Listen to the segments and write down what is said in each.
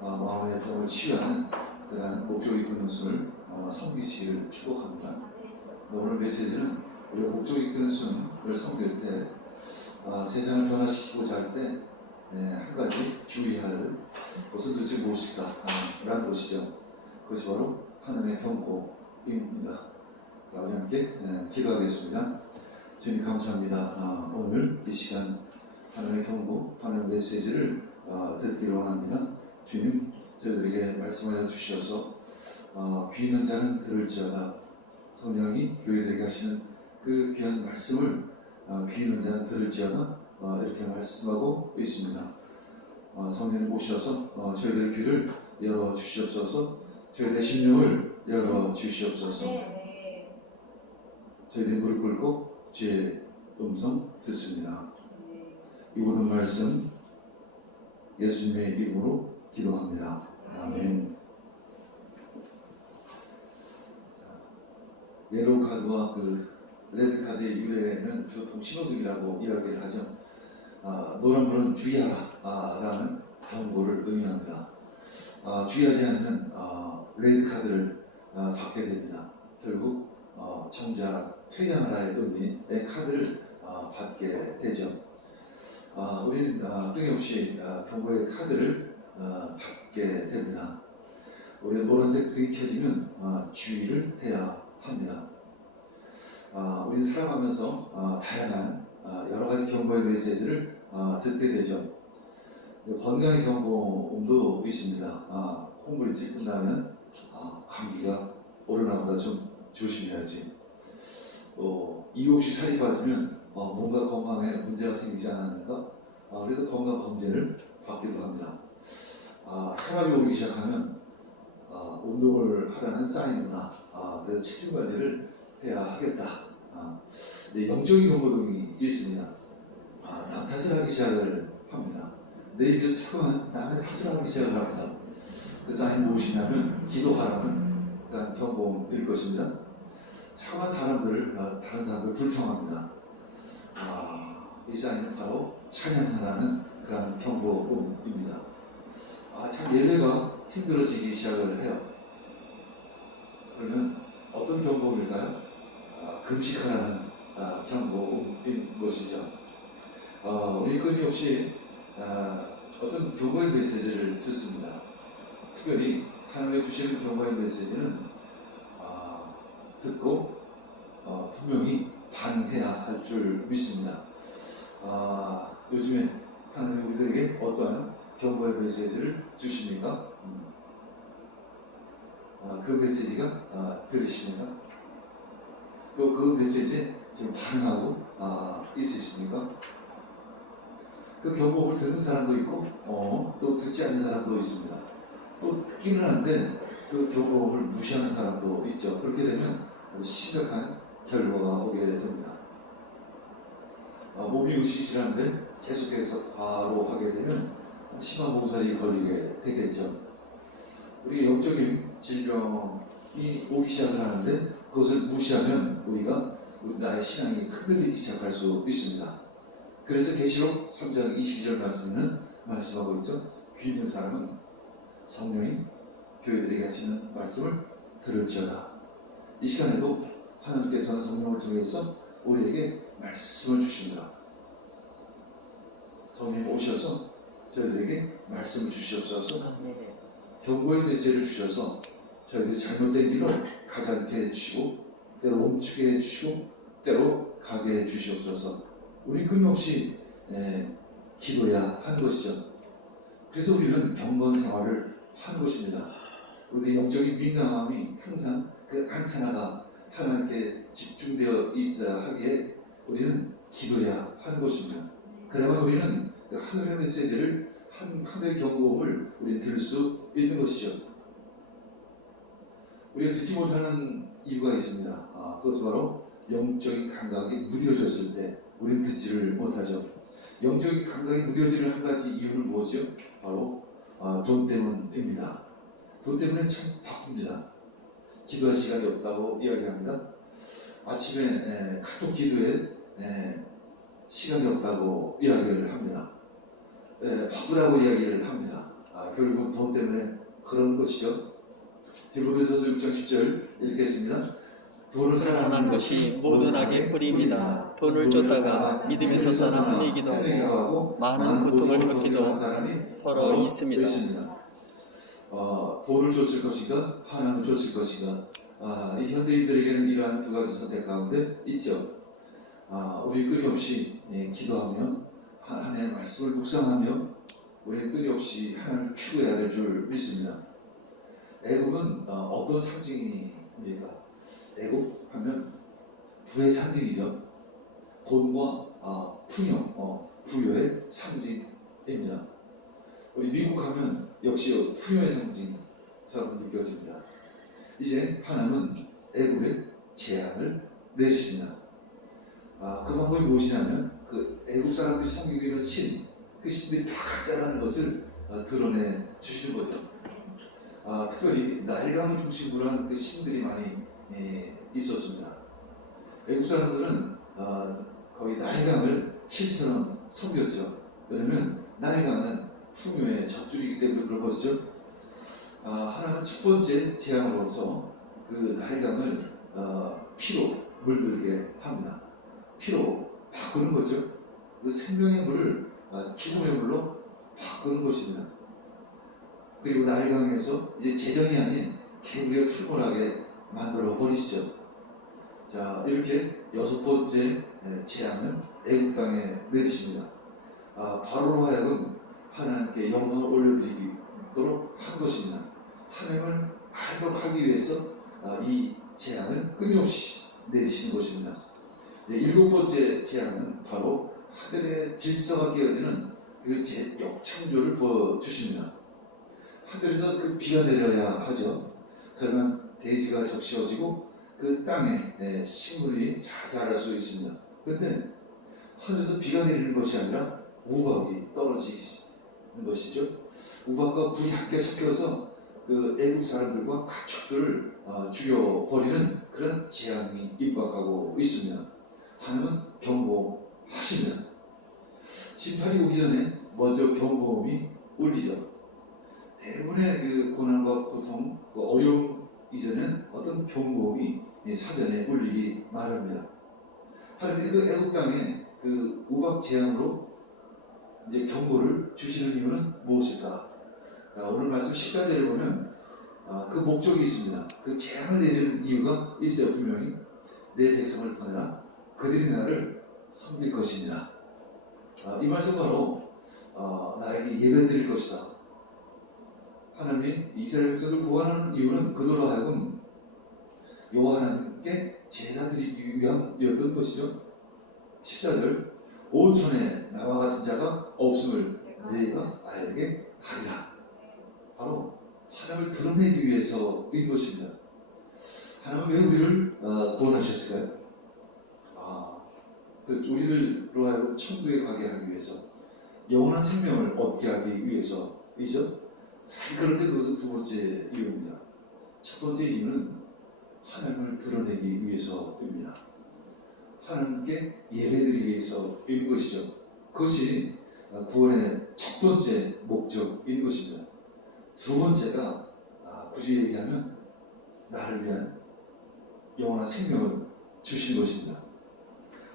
마음의 병을 치유하는 그러한 목적이 이끄는 순을 섬기시기를 축복합니다. 오늘 메시지는 우리가 목적이 이끄는 순을 섬길 때 세상을 변화시키고자 할 때 한 가지 주의할 것은 도대체 무엇일까 라는 것이죠. 그것이 바로 하나님의 경고입니다. 자, 우리 함께 기도하겠습니다. 주님 감사합니다. 오늘 이 시간 하나님의 경고, 하나님의 메시지를 듣기를 원합니다. 주님, 저희들에게 말씀하여 주셔서 귀 있는 자는 들을지어다. 성령이 교회들에게 하시는 그 귀한 말씀을 귀 있는 자는 들을지어다 이렇게 말씀하고 있습니다. 성령님 오셔서 저희들의 귀를 열어 주시옵소서. 저희들의 심령을 열어 주시옵소서. 저희들이 무릎 꿇고 주의 음성 듣습니다. 이 모든 말씀 예수님의 이름으로 기도합니다. 아멘. 옐로우 카드와 그 레드 카드의 유래는 교통 신호등이라고 이야기를 하죠. 노란불은 주의하라 라는 경고를 의미합니다. 주의하지 않으면 레드 카드를 받게 됩니다. 결국 정작 퇴장하라의 의미의 카드를 받게 되죠. 우리는 끊임없이 경고의 카드를 받게 됩니다. 우리가 노란색 등이 켜지면 주의를 해야 합니다. 우리는 살아가면서 다양한 여러 가지 경고의 메시지를 듣게 되죠. 건강의 경고음도 있습니다. 콧물이 찔끔나면 감기가 오르나보다 좀 조심해야지. 또 이유 없이 살이 빠지면 뭔가 건강에 문제가 생기지 않았는가? 그래서 건강 검진을 받기도 합니다. 혈압이 오르기 시작하면 운동을 하라는 사인이구나. 그래서 체중 관리를 해야 하겠다. 영적인 경고등이 있습니다. 남 탓을 하기 시작을 합니다. 내 입에 자꾸만 남의 탓을 하기 시작을 합니다. 그 사인이 무엇이냐면 기도하라는 그런 경고일 것입니다. 자꾸만 다른 사람들을 불평합니다. 이 사인은 바로 찬양하라는 그런 경고음입니다. 참 예배가 힘들어지기 시작을 해요. 그러면 어떤 경고음일까요? 금식하라는 경고인 것이죠. 우리 끊임없이 어떤 경고의 메시지를 듣습니다. 특별히 하나님의 주시는 경고의 메시지는 듣고 분명히 반응해야 할 줄 믿습니다. 요즘에 하나님이 우리들에게 어떠한 경고의 메시지를 주십니까? 그 메시지가 들으십니까? 또 그 메시지에 지금 반응하고 있으십니까? 그 경고를 듣는 사람도 있고 또 듣지 않는 사람도 있습니다. 또 듣기는 하는데 그 경고를 무시하는 사람도 있죠. 그렇게 되면 아주 심각한 결과가 오게 됩니다. 몸이 으시시한데 계속해서 과로하게 되면 심한 몸살이 걸리게 되겠죠. 우리 영적인 질병이 오기 시작을 하는데 그것을 무시하면 나의 신앙이 흔들리기 시작할 수 있습니다. 그래서 계시록 3장 22절 말씀은 말씀하고 있죠. 귀 있는 사람은 성령이 교회들에게 하시는 말씀을 들을지어다. 이 시간에도 하나님께서는 성령을 통해서 우리에게 말씀을 주십니다. 성령이 오셔서 저희들에게 말씀을 주시옵소서. 경고의 메시지를 주셔서 저희들이 잘못된 길로 가지 않게 해주시고 때로 멈추게 해주시고 때로 가게 해주시옵소서. 우리 끊임없이 기도해야 하는 것이죠. 그래서 우리는 경건 생활을 하는 것입니다. 우리의 영적인 민감함이 항상 그 안테나가 하나님께 집중되어 있어야 하기에 우리는 기도해야 하는 것입니다. 그래야만 우리는 그 하늘의 메시지를 하늘의 경고음을 우리는 들을 수 있는 것이죠. 우리가 듣지 못하는 이유가 있습니다. 그것은 바로 영적인 감각이 무뎌졌을 때 우리는 듣지를 못하죠. 영적인 감각이 무뎌지는 한 가지 이유는 뭐죠? 바로 돈 때문입니다. 돈 때문에 참 바쁩니다. 기도할 시간이 없다고 이야기합니다. 아침에 카톡 기도에 시간이 없다고 이야기를 합니다. 바쁘다고 이야기를 합니다. 결국은 돈 때문에 그런 것이죠. 디모데전서 6장 10절 읽겠습니다. 돈을 사랑하는 것이 모든 악의 뿌리입니다. 돈을 쫓다가 믿음에서 떠나 헤매기도 하고 많은 고통을 겪기도 더러 있습니다. 돈을 쫓을 것인가 하나님을 쫓을 것인가. 이 현대인들에게는 이러한 두 가지 선택 가운데 있죠. 우리 끊임없이 기도하며 하나님의 말씀을 묵상하며 우리는 끊임없이 하나님을 추구해야 될 줄 믿습니다. 애국은 어떤 상징입니까? 애국하면 부의 상징이죠. 돈과 풍요, 부여의 상징입니다. 우리 미국하면 역시 풍요의 상징처럼 느껴집니다. 이제 하나님은 애국의 재앙을 내리십니다. 그 방법이 무엇이냐면 그 애국 사람들이 섬기고 있는 신, 그 신들이 다 가짜라는 것을 드러내 주시는 거죠. 특별히 나일강을 중심으로 한 그 신들이 많이 있었습니다. 애국 사람들은 거의 나일강을 신처럼 섬겼죠. 왜냐하면 나일강은 풍요의 젖줄이기 때문에 그런 것이죠. 하나님은 첫 번째 재앙으로서 그 나일강을 피로 물들게 합니다. 피로 바꾸는 거죠. 그 생명의 물을 죽음의 물로 바꾸는 것입니다. 그리고 나일강에서 이제 제정이 아닌 개구리가 출몰하게 만들어 버리시죠. 자, 이렇게 여섯 번째 재앙을 애국 땅에 내리십니다. 바로로 하여금 하나님께 영광을 올려드리도록 한 것입니다. 하나님을 알도록 하기 위해서 이 재앙을 끊임없이 내리시는 것입니다. 일곱 번째 재앙은 바로 하늘의 질서가 깨어지는 그 역창조를 부어주십니다. 하늘에서 그 비가 내려야 하죠. 그러면 대지가 적셔지고 그 땅에 식물이 잘 자랄 수 있습니다. 그런데 하늘에서 비가 내리는 것이 아니라 우박이 떨어지는 것이죠. 우박과 불이 함께 섞여서 그 애국 사람들과 가축들을 죽여버리는 그런 재앙이 임박하고 있습니다. 하나님은 경고하십니다. 심판이 오기 전에 먼저 경고음이 울리죠. 대부분의 그 고난과 고통, 그 어려움 이전엔 어떤 경고음이 사전에 울리기 마련입니다. 하나님이 그 애국 땅에 그 우박 재앙으로 이제 경고를 주시는 이유는 무엇일까? 오늘 말씀 14절에 보면 그 목적이 있습니다. 그 재앙을 내리는 이유가 있어요. 분명히 내 백성을 보내라. 그들이 나를 섬길 것입니다. 이 말씀 바로 나에게 예배드릴 것이다. 하나님이 이스라엘 백성을 구원하는 이유는 그들로 하여금 여호와 하나님께 제사 드리기 위함이었던 것이죠. 14절 온천에 나와 같은 자가 없음을 너희가 알게 하리라. 바로 하나님을 드러내기 위해서인 것입니다. 하나님은 왜 우리를 구원하셨을까요? 우리들로 하여금 천국에 가게 하기 위해서, 영원한 생명을 얻게 하기 위해서이죠. 사실 그런데 그것은 두 번째 이유입니다. 첫 번째 이유는 하나님을 드러내기 위해서입니다. 하나님께 예배드리기 위해서인 것이죠. 그것이 구원의 첫 번째 목적인 것입니다. 두 번째가 굳이 얘기하면 나를 위한 영원한 생명을 주신 것입니다.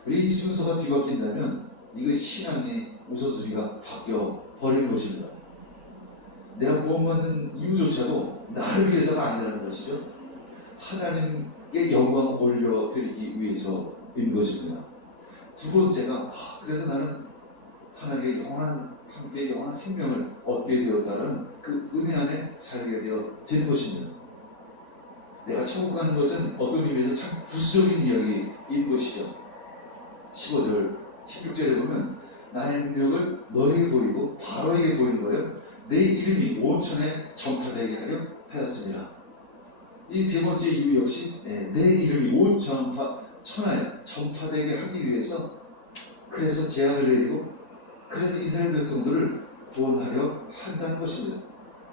이 순서가 뒤바뀐다면 이거 신앙의 우선순위가 바뀌어 버리는 것입니다. 내가 구원받는 이유조차도 나를 위해서가 아니라는 것이죠. 하나님께 영광 올려드리기 위해서인 것입니다. 두 번째가 그래서 나는 하나님의 함께 영원한 생명을 얻게 되었다는 그 은혜 안에 살게 되어진 것입니다. 내가 천국 가는 것은 어떤 의미에서 참 부수적인 이야기인 것이죠. 15절, 16절에 보면 나의 능력을 너에게 보이고 바로에게 보이는 거예요. 내 이름이 온천에 점토되게 하려 하였습니다. 이 세 번째 이유 역시 내 이름이 천하에 점토되게 하기 위해서, 그래서 재앙을 내리고 그래서 이스라엘 백성들을 구원하려 한다는 것입니다.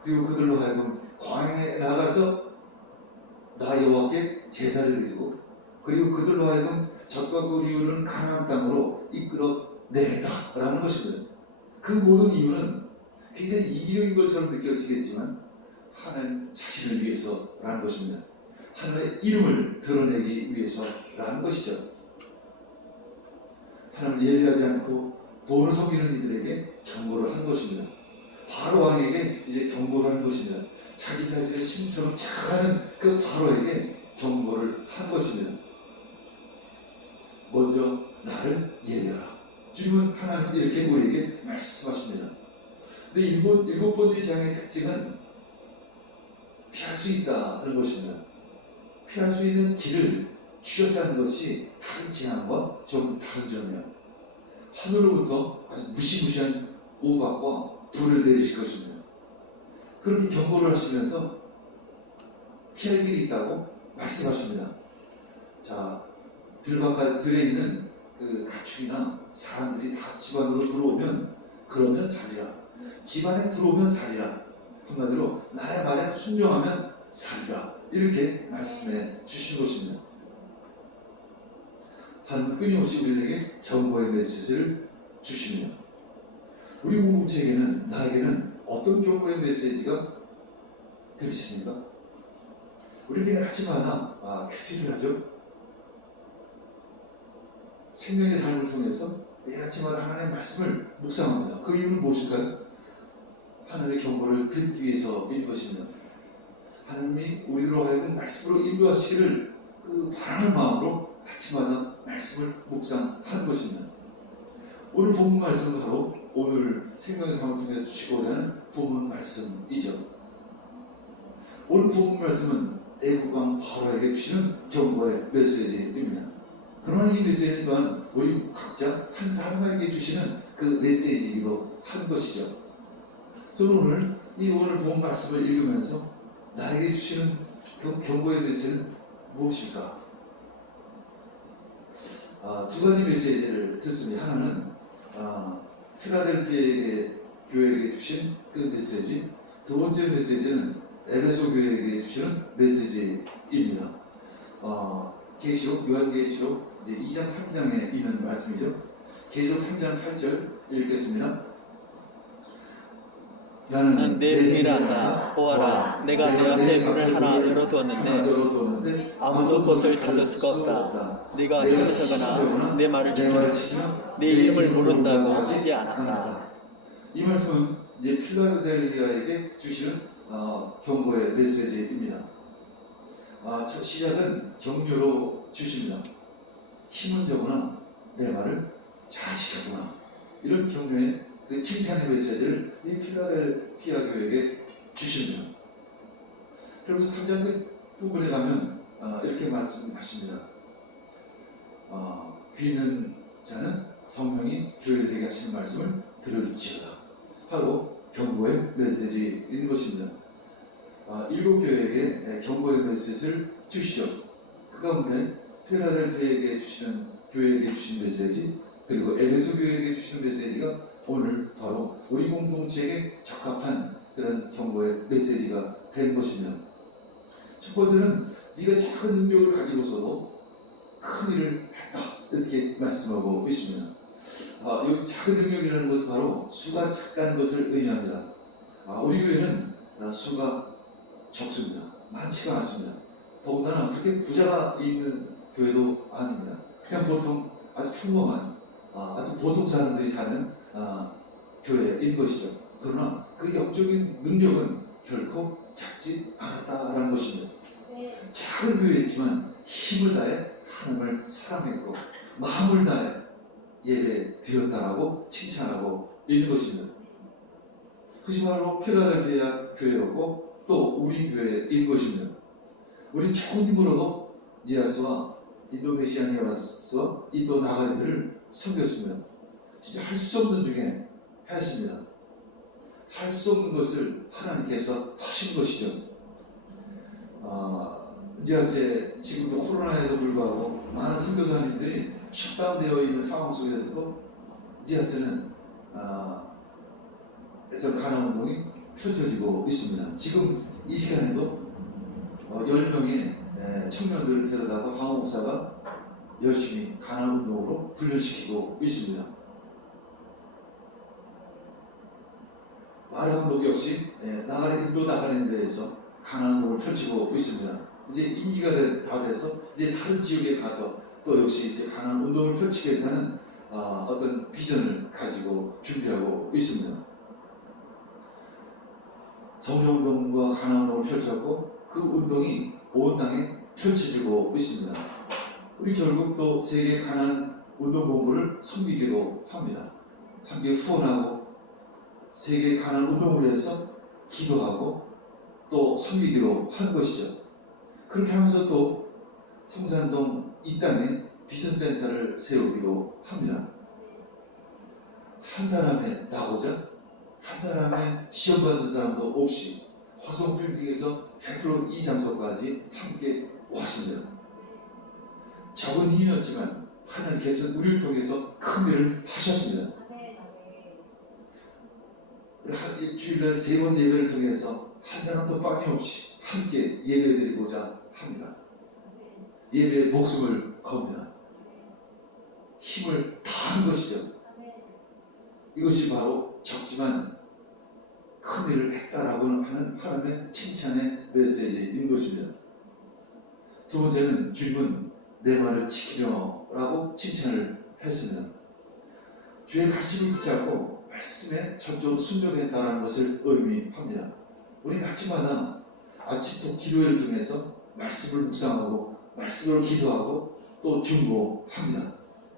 그리고 그들로 하여금 광야에 나가서 나 여호와께 제사를 드리고, 그리고 그들로 하여금 젖과 꿀이 흐르는 가나안 땅으로 이끌어 내겠다라는 것입니다. 그 모든 이유는 굉장히 이기적인 것처럼 느껴지겠지만 하나님 자신을 위해서라는 것입니다. 하나님의 이름을 드러내기 위해서라는 것이죠. 하나님을 예배하지 않고 돈을 섬기는 이들에게 경고를 한 것입니다. 바로 왕에게 이제 경고를 한 것입니다. 자기 자신을 신처럼 착하는 그 바로에게 경고를 한 것입니다. 먼저 나를 예배하라. 주님은 하나님 이렇게 우리에게 말씀하십니다. 근데 일곱 번째 장의 특징은 피할 수 있다는 것입니다. 피할 수 있는 길을 주셨다는 것이 다른 지향과 좀 다른 점이야. 하늘로부터 아주 무시무시한 우박과 불을 내리실 것입니다. 그렇게 경고를 하시면서 피할 길이 있다고 말씀하십니다. 자, 들에 있는 그 가축이나 사람들이 다 집안으로 들어오면 그러면 살리라. 집안에 들어오면 살리라. 한마디로 나의 말에 순종하면 살리라. 이렇게 말씀해 주신 것입니다. 한 끊임없이 우리에게 경고의 메시지를 주십니다. 우리 공동체에게는 나에게는 어떤 경고의 메시지가 들리십니까? 우리 매일 아침마다 큐티를 하죠. 생명의 삶을 통해서 매일 아침마다 하나님의 말씀을 묵상합니다. 그 이유는 무엇일까요? 하나님의 경고를 듣기 위해서인 것입니다. 하나님이 우리로 하여금 말씀으로 인도하시기를 그 바라는 마음으로 아침마다 말씀을 묵상하는 것입니다. 오늘 본문 말씀은 바로 오늘 생명의 삶을 통해서 주시고자 하는 본문 말씀이죠. 오늘 본문 말씀은 애국왕 바로에게 주시는 경고의 메시지입니다. 그러나 이 메시지 또한 우리 각자 한 사람에게 주시는 그 메시지이기도 한 것이죠. 저는 오늘 본 말씀을 읽으면서 나에게 주시는 그 경고의 메시지는 무엇일까? 두 가지 메시지를 듣습니다. 하나는 필라델피아 교회에게 주신 그 메시지, 두 번째 메시지는 에베소 교회에게 주시는 메시지입니다. 계시록, 요한계시록 2장 3장에 있는 말씀이죠. 계시록 3장 8절 읽겠습니다. 나는 내 길을 안다. 보아라, 내가 내 앞에 문을 하나 열어두었는데 아무도 그것을 닫을 수가 없다. 네가 힘을 적거나 내 말을 지키며 내 이름을 모른다고 하지 않았다. 이 말씀은 이제 필라델피아에게 주시는 경고의 메시지입니다. 첫 시작은 격려로 주십니다. 힘은 적으나 내 말을 잘 지켰구나. 이런 격려의 그 칭찬의 메시지를 이 필라델피아 교회에게 주십니다. 그러면서 3장 끝 부분에 가면 이렇게 말씀하십니다. 귀 있는 자는 성령이 교회들에게 하시는 말씀을 들을지어다. 바로 경고의 메시지인 것입니다. 일곱 교회에게 경고의 메시지를 주시죠. 그 가운데 필라델피아에게 주시는 교회에게 주신 메시지, 그리고 에베소 교회에게 주시는 메시지가 오늘 바로 우리 공동체에게 적합한 그런 경고의 메시지가 된 것입니다. 첫 번째는 네가 작은 능력을 가지고서도 큰 일을 했다, 이렇게 말씀하고 있습니다. 여기서 작은 능력이라는 것은 바로 수가 작다는 것을 의미합니다. 우리 교회는 수가 적습니다. 많지가 않습니다. 더군다나 그렇게 부자가 있는 교회도 아닙니다. 그냥 보통 아주 평범한 아주 보통 사람들이 사는 교회인 것이죠. 그러나 그 영적인 능력은 결코 작지 않았다라는 것입니다. 작은 교회였지만 힘을 다해 하나님을 사랑했고 마음을 다해 예배 드렸다라고 칭찬하고 있는 것입니다. 그것이 바로 필라델피아 교회였고 또 우리 교회인 것입니다. 우리 좋은 힘으로도 니아스와 인도네시아에 와서 인도 나가리를 섬겼습니다. 진짜 할 수 없는 중에 했습니다. 할 수 없는 것을 하나님께서 하신 것이죠. 니아스에 지금도 코로나에도 불구하고 많은 선교사님들이 셧다운되어 있는 상황 속에서도 니아스는 그래서 가나운동이 펼쳐지고 있습니다. 지금 이 시간에도 10명의 청년들을 데려다가 황호 목사가 열심히 가나운동으로 훈련시키고 있습니다. 아라 감독 역시 인도 나가는 데에서 강한 운동을 펼치고 있습니다. 이제 임기가 다 돼서 이제 다른 지역에 가서 또 역시 이제 강한 운동을 펼치겠다는 어떤 비전을 가지고 준비하고 있습니다. 성령운동과 강한 운동을 펼쳤고 그 운동이 온 땅에 펼쳐지고 있습니다. 우리 결국 또 세계 강한 운동 본부를 섬기기로 합니다. 함께 후원하고 세계 강한 운동을 위해서 기도하고 또 섬기기로 한 것이죠. 그렇게 하면서 또 성산동 이 땅에 비전센터를 세우기로 합니다. 한 사람의 나고자 한 사람의 시험받은 사람도 없이 화성 빌딩에서 100% 이 장소까지 함께 왔습니다. 적은 힘이었지만 하나님께서 우리를 통해서 큰 일을 하셨습니다. 일주일날 3번 예배를 통해서 한 사람도 빠짐없이 함께 예배드리고자 합니다. 예배에 목숨을 겁니다. 힘을 다한 것이죠. 이것이 바로 적지만 큰 일을 했다라고 하는 하나님의 칭찬의 메시지인 것입니다. 두 번째는 주님은 내 말을 지키며 라고 칭찬을 했습니다. 주의 가르침을 붙잡고 말씀에 전적으로 순종했다는 것을 의미합니다. 우리는 아침마다 아침부터 기도회를 통해서 말씀을 묵상하고 말씀으로 기도하고 또 중보합니다.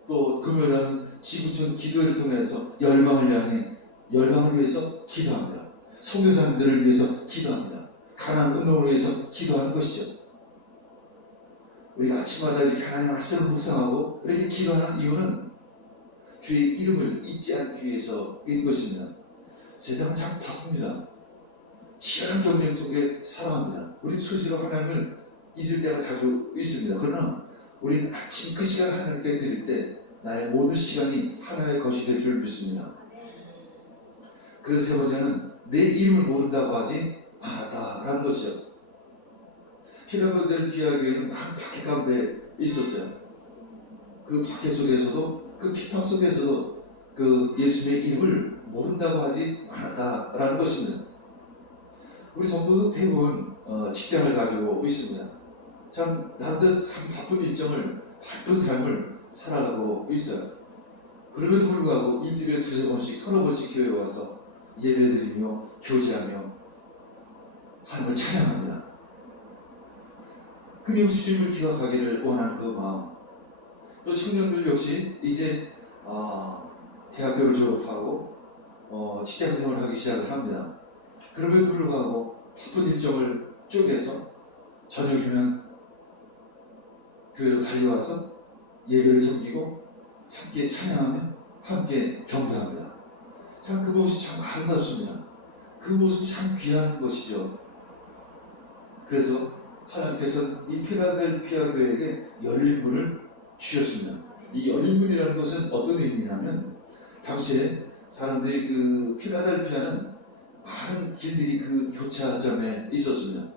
또 금요일은 지구촌 기도회를 통해서 열방을 위해서 기도합니다. 선교사님들을 위해서 기도합니다. 가난한 운동을 위해서 기도하는 것이죠. 우리가 아침마다 이렇게 하나님의 말씀을 묵상하고 이렇게 기도하는 이유는 주의 이름을 잊지 않기 위해서인 것입니다. 세상은 참 바쁩니다. 치열한 경쟁 속에 살아갑니다. 우리 수시로 하나님을 잊을 때가 자주 있습니다. 그러나 우리는 아침 그 시간 하나님께 드릴 때 나의 모든 시간이 하나님의 것이 될 줄 믿습니다. 그래서 세 번째는 내 이름을 모른다고 하지 않았다라는 것이죠. 필라델피아 교회는 한 박해 가운데 있었어요. 그 박해 속에서도 그 피탁 속에서도 그 예수님의 이름을 모른다고 하지 않았다라는 것입니다. 우리 성도도 대부분 직장을 가지고 있습니다. 참 나름대로 참 바쁜 일정을 바쁜 삶을 살아가고 있어요. 그럼에도 불구하고 일주일에 2-3번씩 30번씩 교회에 와서 예배드리며 교제하며 하나님을 찬양합니다. 끊임없이 주님을 기억하기를 원하는 그 마음. 또 청년들 역시 이제 대학교를 졸업하고 직장생활을 하기 시작을 합니다. 그럼에도 불구하고 바쁜 일정을 쪼개서 저녁이면 교회로 달려와서 예배를 섬기고 함께 찬양하며 함께 경배합니다. 참 그 모습이 참 아름답습니다. 그 모습이 참 귀한 것이죠. 그래서 하나님께서 이 필라델피아 교회에게 열린 문을 주셨습니다. 이 열린 문이라는 것은 어떤 의미냐면 당시에 사람들이 그 필라델피아는 많은 길들이 그 교차점에 있었습니다.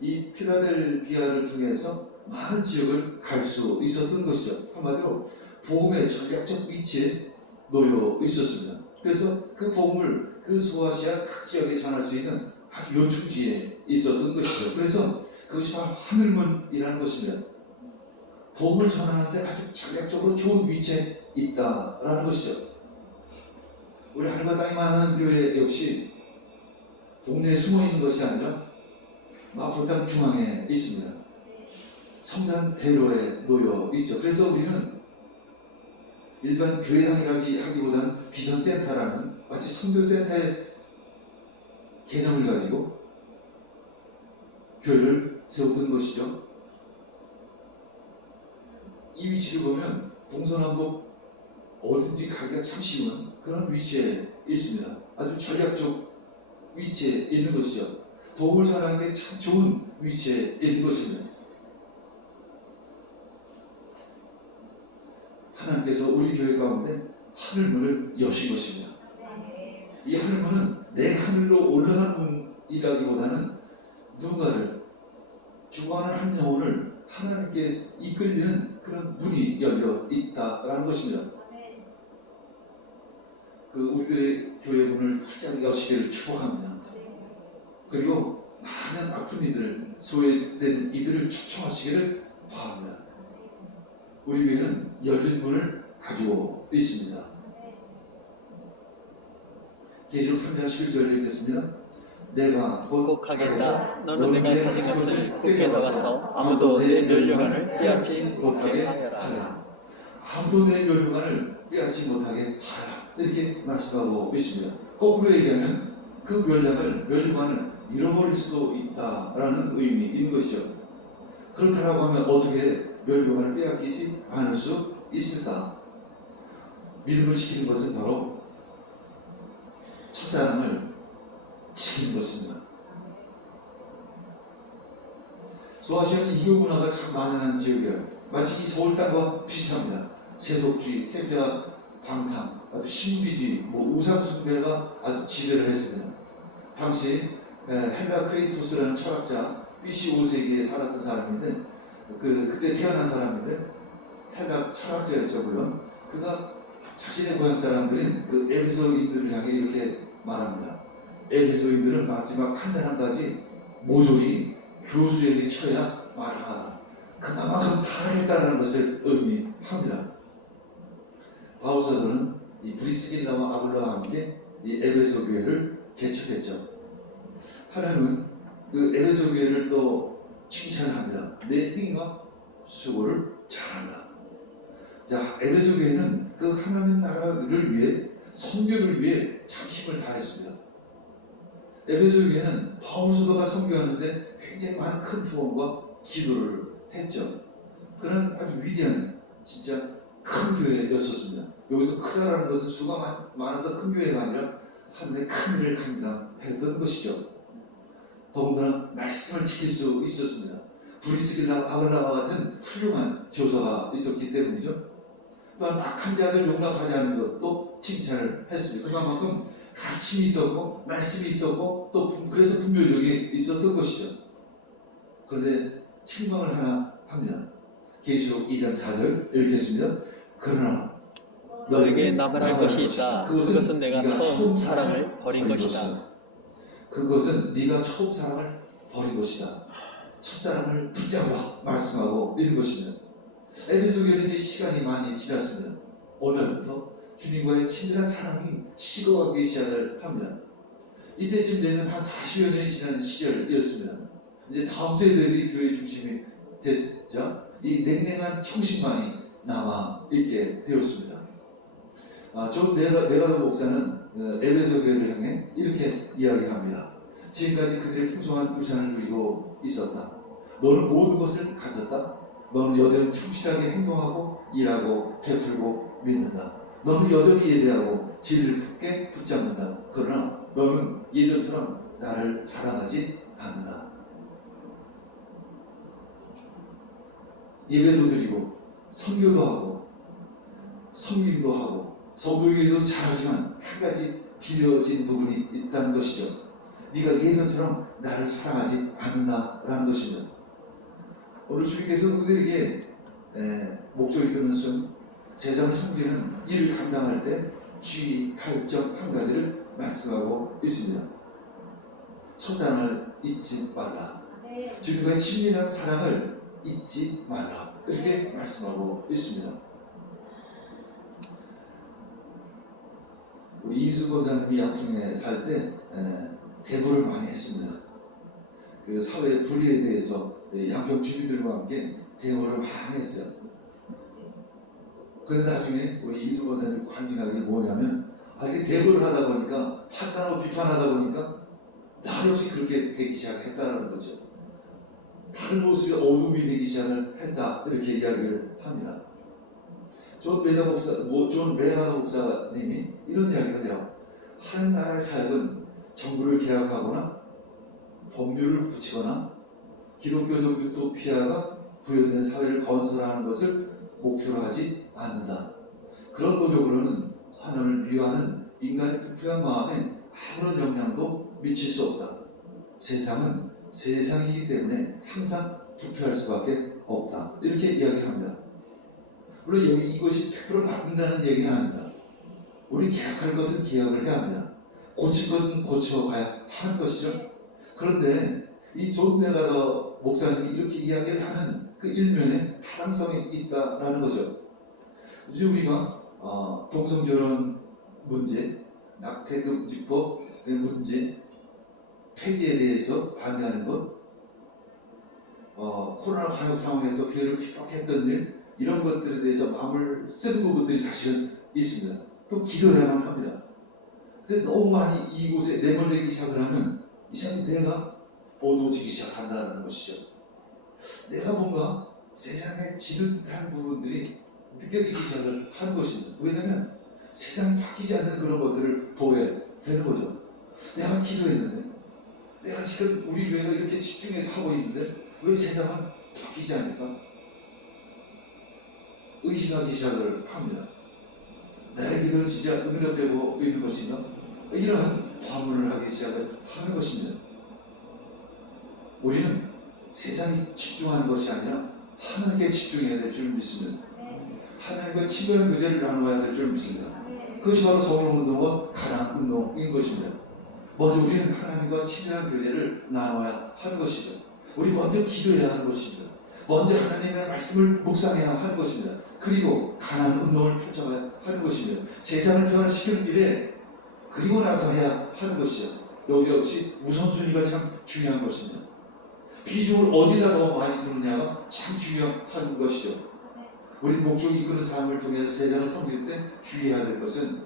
이 필라델피아를 통해서 많은 지역을 갈 수 있었던 것이죠. 한마디로 복음의 전략적 위치에 놓여 있었습니다. 그래서 그 복음을 그 소아시아 각 지역에 전할 수 있는 아주 요충지에 있었던 것이죠. 그래서 그것이 바로 하늘문이라는 것입니다. 복음을 전하는데 아주 전략적으로 좋은 위치에 있다라는 것이죠. 우리 할마당이 많은 교회 역시 동네에 숨어 있는 것이 아니라 마포땅 중앙에 있습니다. 성산 대로에 놓여 있죠. 그래서 우리는 일반 교회당이라기 하기보다는 비전센터라는 마치 선교센터의 개념을 가지고 교회를 세웠던 것이죠. 이 위치를 보면 동서남북 어딘지 가기가 참 쉬운 그런 위치에 있습니다. 아주 전략적 위치에 있는 것이죠. 복음을 전하기에 참 좋은 위치에 있는 것입니다. 하나님께서 우리 교회 가운데 하늘문을 여신 것입니다. 이 하늘문은 내 하늘로 올라가는 문이라기보다는 누군가를 주관을 한 영혼을 하나님께 이끌리는 그런 문이 열려 있다라는 것입니다. 그 우리들의 교회 문을 활짝 여시기를 축복합니다. 그리고 많은 아픈 이들, 소외된 이들을 초청하시기를 바랍니다. 우리 교회는 열린 문을 가지고 있습니다. 계시록 3장 11절 읽겠습니다. 내가 꼭 하겠다. 너는 내가 가진 것을 굳게 잡아서 아무도 내 면류관을 빼앗지 못하게 하여라. 아무도 내 면류관을 빼앗지 못하게 하라. 이렇게 말씀하고 있습니다. 거꾸로 얘기하면 그 면류관을 잃어버릴 수도 있다라는 의미인 것이죠. 그렇다고 하면 어떻게 면류관을 빼앗기지 않을 수 있을까? 믿음을 지키는 것은 바로 첫사랑을 지키는 것입니다. 소아시아는 이교 문화가 참 많은 지역이에요. 마치 이 서울 땅과 비슷합니다. 세속주의, 태폐화, 방탕, 아주 신비주의, 우상 숭배가 아주 지배를 했습니다. 당시 헬라크레이토스라는 철학자, BC 5세기에 살았던 사람인데 그때 태어난 사람인데 헬라 철학자였죠. 물론 그가 자신의 고향 사람들인 그 에베소인들을 향해 이렇게 말합니다. 에베소인들은 마지막 한 사람까지 모조리 교수에게 쳐야 말하라. 그만큼 타락했다는 것을 의미합니다. 바울 사도는 이 브리스길라와 아굴라와 함께 이 에베소 교회를 개척했죠. 하나님은 그 에베소 교회를 또 칭찬합니다. 내 행위와 수고를 잘한다. 자, 에베소 교회는 그 하나님 나라를 위해 선교를 위해 참 힘을 다했습니다. 에베소 교회는 바울 사도가 선교하는데 굉장히 많은 큰 후원과 기도를 했죠. 그런 아주 위대한 진짜 큰 교회였었습니다. 여기서 크다라는 것은 수가 많아서 큰 교회가 아니라 하나님의 큰 일을 감당했던 것이죠. 더군다나 말씀을 지킬 수 있었습니다. 브리스길라 아글라와 같은 훌륭한 교사가 있었기 때문이죠. 또한 악한 자들 용납하지 않는 것도 칭찬을 했습니다. 그만큼 가르침이 있었고 말씀이 있었고 또 그래서 분별력이 있었던 것이죠. 그런데 책망을 하나 합니다. 계시록 2장 4절 읽겠습니다. 그러나 너에게 나발할 것이 있다. 그것은 내가 처음 사랑을 버린 것이다. 그것은 네가 처음 사랑을 버린 것이다. 첫사랑을 붙잡아 말씀하고 있는 것입니다. 에베소 교회는 이제 시간이 많이 지났습니다. 오늘부터 주님과의 친밀한 사랑이 식어가기 시작을 합니다. 이때쯤 되면 한 40여 년이 지난 시절이었습니다. 이제 다음 세대들이 교회 중심이 됐자 이 냉랭한 형식만이 남아 있게 되었습니다. 존 메가더 목사는 에베소 교회를 향해 이렇게 이야기합니다. 지금까지 그들의 풍성한 유산을 누리고 있었다. 너는 모든 것을 가졌다. 너는 여전히 충실하게 행동하고 일하고 베풀고 믿는다. 너는 여전히 예배하고 진리를 굳게 붙잡는다. 그러나 너는 예전처럼 나를 사랑하지 않는다. 예배도 드리고 선교도 하고 섬김도 하고 성도에게도 잘하지만 한 가지 비려진 부분이 있다는 것이죠. 네가 예전처럼 나를 사랑하지 않는다라는 것입니다. 오늘 주님께서 그들에게 목적이 되는 순 세상 섬기는 일을 감당할 때 주의할 점 한 가지를 말씀하고 있습니다. 첫사랑을 잊지 말라. 주님과의 친밀한 사랑을 잊지 말라. 이렇게 말씀하고 있습니다. 우리 이수 권사님이 양평에 살 때 대부를 많이 했습니다. 그 사회 불의에 대해서 양평 주민들과 함께 대화를 많이 했어요. 그런데 나중에 우리 이수 권사님 관증하는 게 뭐냐면 이렇게 대화를 하다 보니까 판단하고 비판하다 보니까 나 역시 그렇게 되기 시작했다는 거죠. 다른 모습이 어둠이 되기 시작을 했다 이렇게 이야기를 합니다. 존 메가더 목사님이 이런 이야기를 해요. 하나님 나라의 사역은 정부를 개혁하거나 법률을 붙이거나 기독교적 유토피아가 구현된 사회를 건설하는 것을 목표로 하지 않는다. 그런 노력으로는 하나님을 미워하는 인간의 부패한 마음에 아무런 영향도 미칠 수 없다. 세상은 세상이기 때문에 항상 부패할 수밖에 없다. 이렇게 이야기합니다. 물론 여기 이것이 100% 맞는다는 얘기는 아닙니다. 우리 개혁할 것은 개혁을 해야 합니다. 고칠 것은 고쳐가야 하는 것이죠. 그런데 이 존 메가더 목사님이 이렇게 이야기를 하는 그 일면에 타당성이 있다라는 거죠. 이제 우리가 동성결혼 문제, 낙태금지법의 문제, 폐지에 대해서 반대하는 것, 코로나 방역 상황에서 교회를 핍박했던 일, 이런 것들에 대해서 마음을 쓰는 부분들이 사실은 있습니다. 또 기도해야만 합니다. 근데 너무 많이 이곳에 내몰리기 시작을 하면 이상하게 내가 어두워지기 시작한다는 것이죠. 내가 뭔가 세상에 지는 듯한 부분들이 느껴지기 시작을 하는 것입니다. 왜냐하면 세상이 바뀌지 않는 그런 것들을 보게 되는 거죠. 내가 기도했는데, 내가 지금 우리 교회가 이렇게 집중해서 하고 있는데 왜 세상은 바뀌지 않을까? 의심하기 시작을 합니다. 나의 기도는 진짜 응답되고 있는 것인가? 이러한 반문을 하기 시작을 하는 것입니다. 우리는 세상에 집중하는 것이 아니라 하나님께 집중해야 될 줄 믿습니다. 하나님과 친밀한 교제를 나눠야 될 줄 믿습니다. 그것이 바로 성령운동과 가난운동인 것입니다. 먼저 우리는 하나님과 친밀한 교제를 나눠야 하는 것이죠. 우리 먼저 기도해야 하는 것입니다. 먼저 하나님의 말씀을 묵상해야 하는 것입니다. 그리고 가난운동을 펼쳐가야 하는 것입니다. 세상을 변화시키는 일에 그리고 나서 해야 하는 것이죠. 여기 역시 우선순위가 참 중요한 것입니다. 비중을 어디다 더 많이 두느냐가 참 중요한 것이죠. 우리 목적이 이끄는 삶을 통해서 세상을 섬길 때 주의해야 될 것은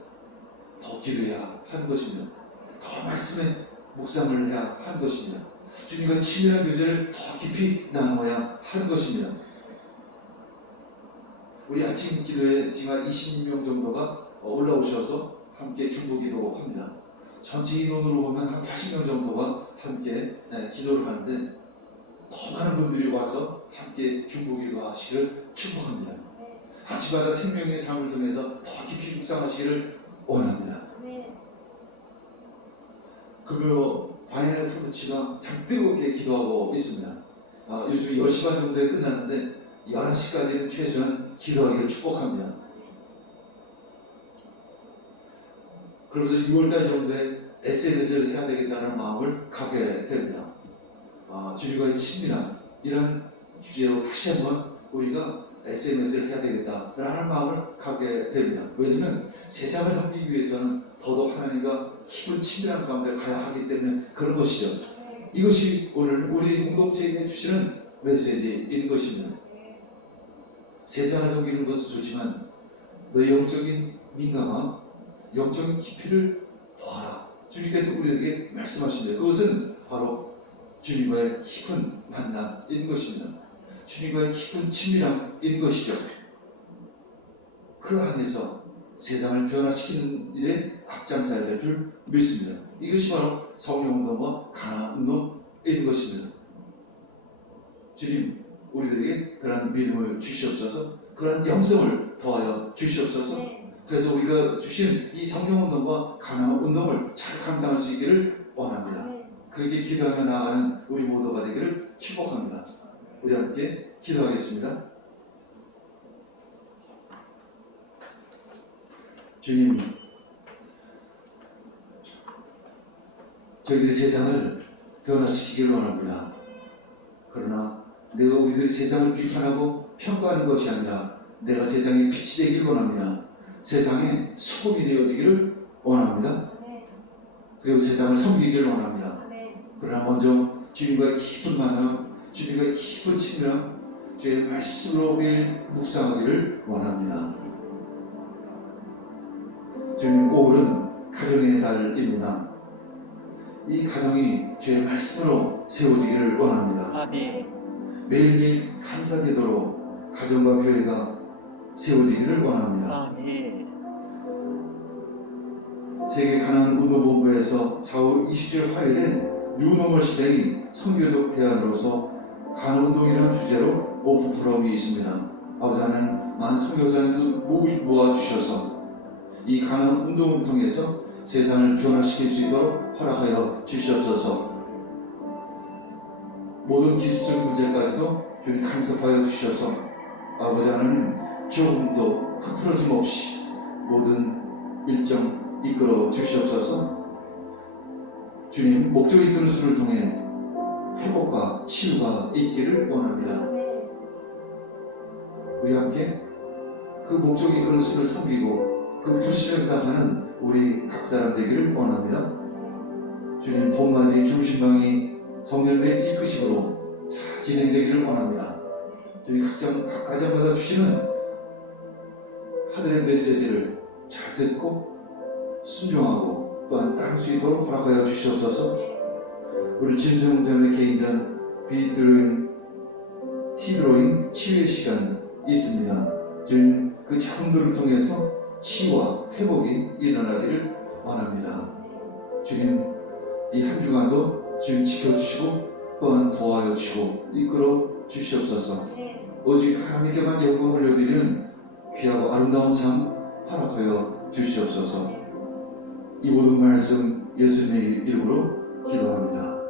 더 기도해야 하는 것입니다. 더 말씀에 묵상을 해야 하는 것입니다. 주님과 친밀한 교제를 더 깊이 나눠야 하는 것입니다. 우리 아침 기도에 지금 20명 정도가 올라오셔서 함께 중보기도 합니다. 전체 인원으로 보면 한 80명 정도가 함께 기도를 하는데 더 많은 분들이 와서 함께 중보기도 하시기를 축복합니다. 아침마다 생명의 삶을 통해서 더 깊이 묵상하시기를 원합니다. 금요 바이널 프로치가 참 뜨겁게 기도하고 있습니다. 요즘 10시 반 정도에 끝났는데 11시까지는 최소한 기도하기를 축복합니다. 그러면서 6월달 정도에 SNS를 해야 되겠다는 마음을 갖게 됩니다. 주님과의 친밀한 이런 주제로 다시 한번 우리가 SNS를 해야 되겠다라는 마음을 갖게 됩니다. 왜냐하면 세상을 섬기기 위해서는 더더욱 하나님과 깊은 친밀한 가운데 가야 하기 때문에 그런 것이죠. 이것이 오늘 우리 공동체에 주시는 메시지인 것입니다. 세상을 섬기는 것은 좋지만 너의 영적인 민감함, 영적인 깊이를 더하라. 주님께서 우리에게 말씀하십니다. 그것은 바로 주님과의 깊은 만남인 것입니다. 주님과의 깊은 친밀함인 것이죠. 그 안에서 세상을 변화시키는 일에 앞장서야 될 줄 믿습니다. 이것이 바로 성령운동과 가난운동인 것입니다. 주님, 우리들에게 그러한 믿음을 주시옵소서, 그러한 영성을 더하여 주시옵소서. 그래서 우리가 주신 이 성령운동과 가난운동을 잘 감당할 수 있기를 원합니다. 그렇게 기도하며 나아가는 우리 모두가 되기를 축복합니다. 우리 함께 기도하겠습니다. 주님, 저희들이 세상을 변화시키기를 원합니다. 그러나 내가 우리들이 세상을 비판하고 평가하는 것이 아니라 내가 세상의 빛이 되기를 원합니다. 세상의 소금이 되어지기를 원합니다. 그리고 세상을 섬기기를 원합니다. 그러나 먼저 주님과의 깊은 만남, 주님과의 깊은 친밀함, 주의 말씀으로 매일 묵상하기를 원합니다. 주님, 5월은 가정의 달입니다. 이 가정이 주의 말씀으로 세워지기를 원합니다. 아멘. 매일매일 감사기도로 가정과 교회가 세워지기를 원합니다. 아멘. 세계 가난운동본부에서 4월 27일 화요일에 뉴노멀 시대의 선교적 대안으로서 가난운동이라는 주제로 오프 프로그램이 있습니다. 아버지 하나님, 많은 선교사님도 모아주셔서 이 가난운동을 통해서 세상을 변화시킬 수 있도록 허락하여 주시옵소서. 모든 기술적인 문제까지도 주님 간섭하여 주셔서 아버지 하나님 조금도 흐트러짐 없이 모든 일정 이끌어 주시옵소서. 주님, 목적 이끄는 수를 통해 회복과 치유가 있기를 원합니다. 우리 함께 그 목적 이끄는 수를 섬기고 그 부심을 답하는 우리 각 사람 되기를 원합니다. 주님, 봄맞이 중심방이 성년배 이끄심으로 잘 진행되기를 원합니다. 주님, 각 가정마다 주시는 하늘의 메시지를 잘 듣고 순종하고 또한 따를 수 있도록 허락하여 주시옵소서. 우리 진수영장의 개인전 티드로잉 치유의 시간 있습니다. 주님, 그 작품들을 통해서 치유와 회복이 일어나기를 원합니다. 주님, 이 한 주간도 주님 지켜주시고 또한 도와여 주시고 이끌어 주시옵소서. 오직 하나님께만 영광을 올려드리는 귀하고 아름다운 삶 허락하여 주시옵소서. 이 모든 말씀 예수님의 이름으로 기도합니다.